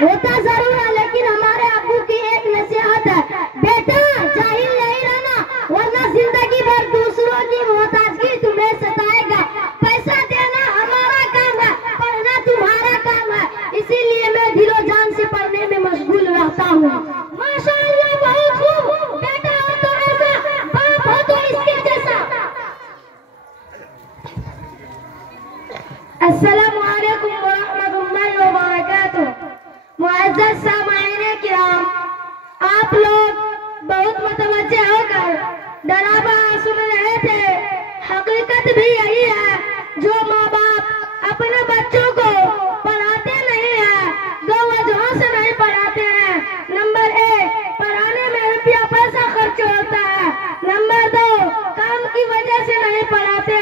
होता जरूर है, लेकिन हमारे अब्बू की एक नसीहत है, बेटा जाहिल नहीं रहना, वरना जिंदगी भर दूसरों की मोहताजगी तुम्हें सताएगा। पैसा देना हमारा काम है, पढ़ना तुम्हारा काम है, इसीलिए मैं दिलो जान से पढ़ने में मशगूल रहता हूँ। माशाअल्लाह, बहुत खूब, बेटा हो तो ऐसा, बाप हो तो इसके जैसा। अस्सलामु अलैकुम वरहमतुल्लाहि वबरकातुह। मुअज़्ज़ज़ सामाईने किराम, आप लोग बहुत मुतवज्जे होकर डरावा सुन रहे थे। हकीकत भी यही है, जो माँ बाप अपने बच्चों को पढ़ाते नहीं है, दो वजहों से नहीं पढ़ाते हैं। नंबर 1, पढ़ाने में रुपया पैसा खर्च होता है। नंबर 2, काम की वजह से नहीं पढ़ाते